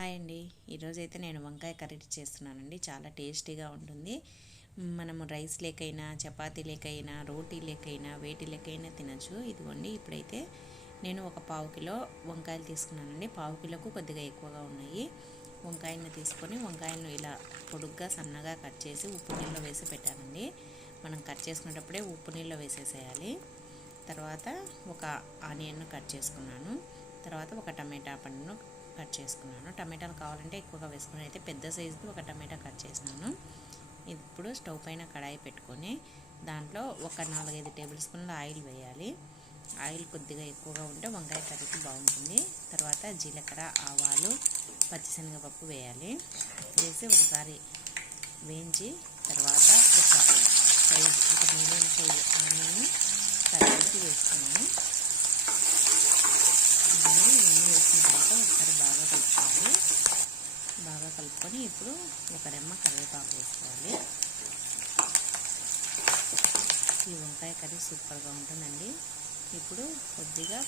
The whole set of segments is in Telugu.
హాయ్ అండి. ఈరోజైతే నేను వంకాయ కర్రీ చేస్తున్నానండి. చాలా టేస్టీగా ఉంటుంది. మనము రైస్ లేకైనా చపాతీ లేకైనా రోటీ లేకైనా వేటి లేకైనా తినచ్చు. ఇదిగోండి ఇప్పుడైతే నేను ఒక పావు కిలో వంకాయలు తీసుకున్నానండి. పావు కిలోకు కొద్దిగా ఎక్కువగా ఉన్నాయి. వంకాయలను తీసుకొని వంకాయలను ఇలా పొడుగ్గా సన్నగా కట్ చేసి ఉప్పు నీళ్ళలో వేసి పెట్టానండి. మనం కట్ చేసుకునేటప్పుడే ఉప్పు నీళ్ళలో వేసేసేయాలి. తర్వాత ఒక ఆనియన్ను కట్ చేసుకున్నాను. తర్వాత ఒక టమాటా పండును కట్ చేసుకున్నాను. టమాటాలు కావాలంటే ఎక్కువగా వేసుకుని అయితే పెద్ద సైజుది ఒక టమాటా కట్ చేసినాను. ఇప్పుడు స్టవ్ పైన కడాయి పెట్టుకొని దాంట్లో ఒక నాలుగైదు టేబుల్ స్పూన్ల ఆయిల్ వేయాలి. ఆయిల్ కొద్దిగా ఎక్కువగా ఉంటే వంకాయ కర్రీకి బాగుంటుంది. తర్వాత జీలకర్ర ఆవాలు పచ్చిశనగపప్పు వేయాలి. వేసి ఒకసారి వేయించి తర్వాత ఒక సైజు ఒక మీడియం సైజు ఆనియన్ కట్ చేసి వేసుకున్నాను. కలుపుకొని ఇప్పుడు ఒక రెమ్మ కరివేపాకు వేసుకోవాలి. ఈ వంకాయ కర్రీ సూపర్గా ఉంటుందండి. ఇప్పుడు కొద్దిగా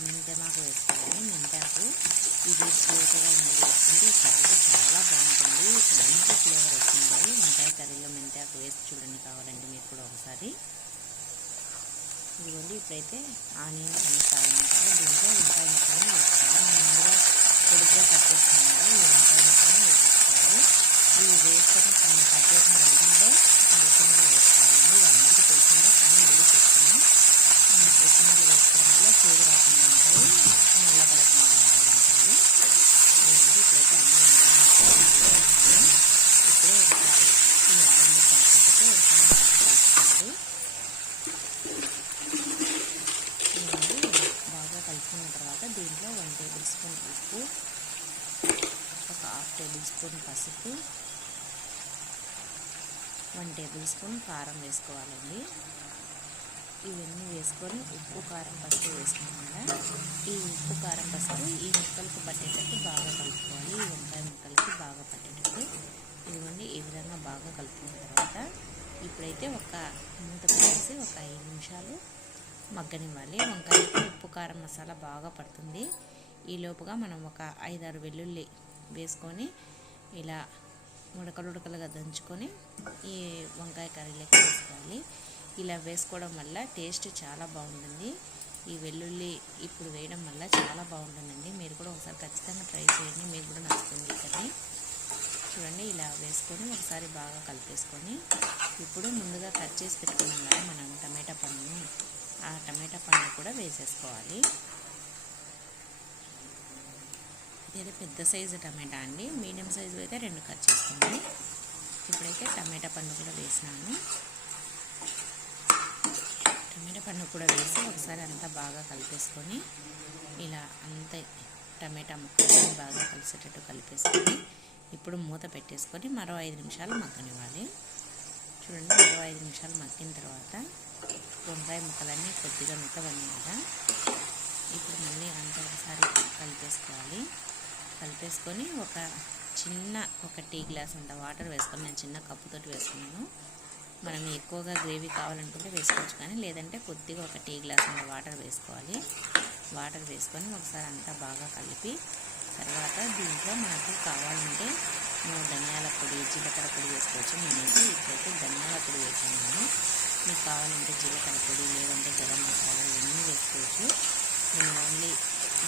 మెంతెమాకు వేసుకోవాలి. మెంతాకు ఇది స్వీట్గా ఉండేది వేసుకుంటే ఈ కర్రీ చాలా బాగుంటుంది. మంచి ఫ్లేవర్ వస్తుంది. వంకాయ కర్రీలో మెంతాకు వేసి చూడండి కావాలండి మీరు కూడా ఒకసారి. ఇదిగోండి ఇప్పుడైతే ఆనియన్ కన్నా తాగినాక దీంట్లో వంకాయ ముక్కలను వేసుకోవాలి. ముందుగా పొడిగా కట్ చేసుకున్నాను ఈ వంకాయ ముక్కలను వేసుకోవాలి ఇవి వేసుకొని మనం కట్ చేసిన వెల్లుల్లిలో వేసుకుని వేసుకోవాలండి ఇవి అందరికీ తెలిసిందే కానీ మళ్ళీ చెప్తున్నాం వేసుకున్నట్లు వేసుకోవడం వల్ల చేదు రాకుండా ఉంటాయి నల్లపడకుండా ఉంటాయి ఉంటాయి ఇవన్నీ ఇప్పుడైతే అన్నీ వేసుకున్నాను ఇప్పుడే ఒకసారి ఈ ఆయిల్ని కలుపుకుంటే ఒకసారి బాగా కలుపుకోవాలి ఇవన్నీ బాగా కలుపుకున్న తర్వాత దీంట్లో వన్ టేబుల్ స్పూన్ ఉప్పు ఒక హాఫ్ టేబుల్ స్పూన్ పసుపు వన్ టేబుల్ స్పూన్ కారం వేసుకోవాలండి. ఇవన్నీ వేసుకొని ఉప్పు కారం పసుపు వేసుకున్నాక ఈ ఉప్పు కారం పసుపు ఈ ముక్కలకు పట్టేటట్టు బాగా కలుపుకోవాలి. ఈ వంకాయ ముక్కలకి బాగా పట్టేటట్టు. ఇదిగోండి ఈ విధంగా బాగా కలుపుకున్న తర్వాత ఇప్పుడైతే ఒక మూత పెట్టేసి ఒక ఐదు నిమిషాలు మగ్గనివ్వాలి. వంకాయకి ఉప్పు కారం మసాలా బాగా పడుతుంది. ఈ లోపుగా మనం ఒక ఐదారు వెల్లుల్లి వేసుకొని ఇలా ఉడకలు ఉడకలుగా దంచుకొని ఈ వంకాయ కర్రీలోకి వేసుకోవాలి. ఇలా వేసుకోవడం వల్ల టేస్ట్ చాలా బాగుంటుంది. ఈ వెల్లుల్లి ఇప్పుడు వేయడం వల్ల చాలా బాగుంటుందండి. మీరు కూడా ఒకసారి ఖచ్చితంగా ట్రై చేయండి. మీకు కూడా నచ్చుతుంది కర్రీ. చూడండి ఇలా వేసుకొని ఒకసారి బాగా కలిపేసుకొని ఇప్పుడు ముందుగా కట్ చేసి పెట్టుకున్నాం కదా మనం టమాటా పండుని. ఆ టమాటా పండు కూడా వేసేసుకోవాలి. ఇది పెద్ద సైజు టమాటా అండి. మీడియం సైజు అయితే రెండు కట్ చేసుకోండి ఇప్పుడైతే టమాటా పండు కూడా వేసినాను. టమాటా పండు కూడా వేసి ఒకసారి అంతా బాగా కలిపేసుకొని ఇలా అంత టమాటా ముక్కలు బాగా కలిసేటట్టు కలిపేసుకొని ఇప్పుడు మూత పెట్టేసుకొని మరో ఐదు నిమిషాలు మగ్గనివ్వాలి. చూడండి మరో ఐదు నిమిషాలు మగ్గిన తర్వాత వంకాయ ముక్కలన్నీ కొద్దిగా మెత్తవన్నీ కదా. ఇప్పుడు మళ్ళీ అంతా ఒకసారి కలిపేసుకోవాలి. కలిపేసుకొని ఒక చిన్న ఒక టీ గ్లాస్ అంత వాటర్ వేసుకొని నేను చిన్న కప్పుతోటి వేసుకున్నాను. మనం ఎక్కువగా గ్రేవీ కావాలనుకుంటే వేసుకోవచ్చు కానీ లేదంటే కొద్దిగా ఒక టీ గ్లాస్ అంత వాటర్ వేసుకోవాలి. వాటర్ వేసుకొని ఒకసారి అంతా బాగా కలిపి తర్వాత దీంట్లో మనకు కావాలంటే ధనియాల పొడి జీలకర్ర పొడి వేసుకోవచ్చు. నేనైతే ఇప్పుడైతే ధనియాల పొడి వేసుకున్నాను మీకు కావాలంటే జీలకర్ర పొడి లేదంటే గరం మసాలా ఇవన్నీ వేసుకోవచ్చు నేను ఓన్లీ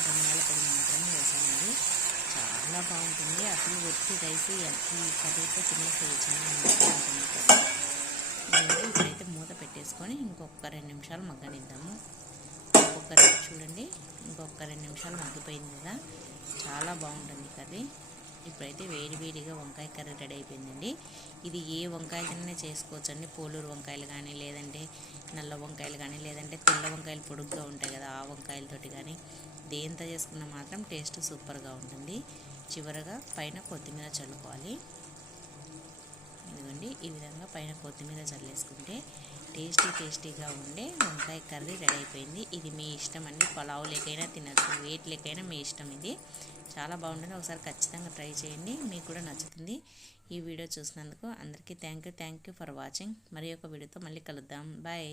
ధనియాల పొడి మాత్రమే వేసానండి చాలా బాగుంటుంది అసలు రైస్ ఈ కర్రీతో తినేసేయచ్చు నేను ఇప్పుడైతే మూత పెట్టేసుకొని ఇంకొక రెండు నిమిషాలు మగ్గనిద్దాము. ఇంకొక చూడండి ఇంకొక రెండు నిమిషాలు మగ్గిపోయింది కదా. చాలా బాగుంటుంది కర్రీ. ఇప్పుడైతే వేడి వేడిగా వంకాయ కర్రీ రెడీ అయిపోయిందండి. ఇది ఏ వంకాయలనే చేసుకోవచ్చు అండి పోలూరు వంకాయలు కానీ లేదంటే నల్ల వంకాయలు కానీ లేదంటే తెల్ల వంకాయలు పొడుగ్గా ఉంటాయి కదా ఆ వంకాయలతోటి కానీ. దేంతో చేసుకున్న మాత్రం టేస్ట్ సూపర్గా ఉంటుంది. చివరగా పైన కొత్తిమీర చల్లుకోవాలి. ఇదిగోండి ఈ విధంగా పైన కొత్తిమీర చల్లేసుకుంటే టేస్టీ టేస్టీగా ఉండే వంకాయ కర్రీ రెడీ అయిపోయింది. ఇది మీ ఇష్టం అండి. పలావ్ లేకైనా తినచ్చు వెయిట్ లేకైనా మీ ఇష్టం ఇది. చాలా బాగుంటుంది. ఒకసారి ఖచ్చితంగా ట్రై చేయండి. మీకు కూడా నచ్చుతుంది. ఈ వీడియో చూసినందుకు అందరికీ thank you. Thank you for watching. మరి ఒక వీడియోతో మళ్ళీ కలుద్దాం. బాయ్.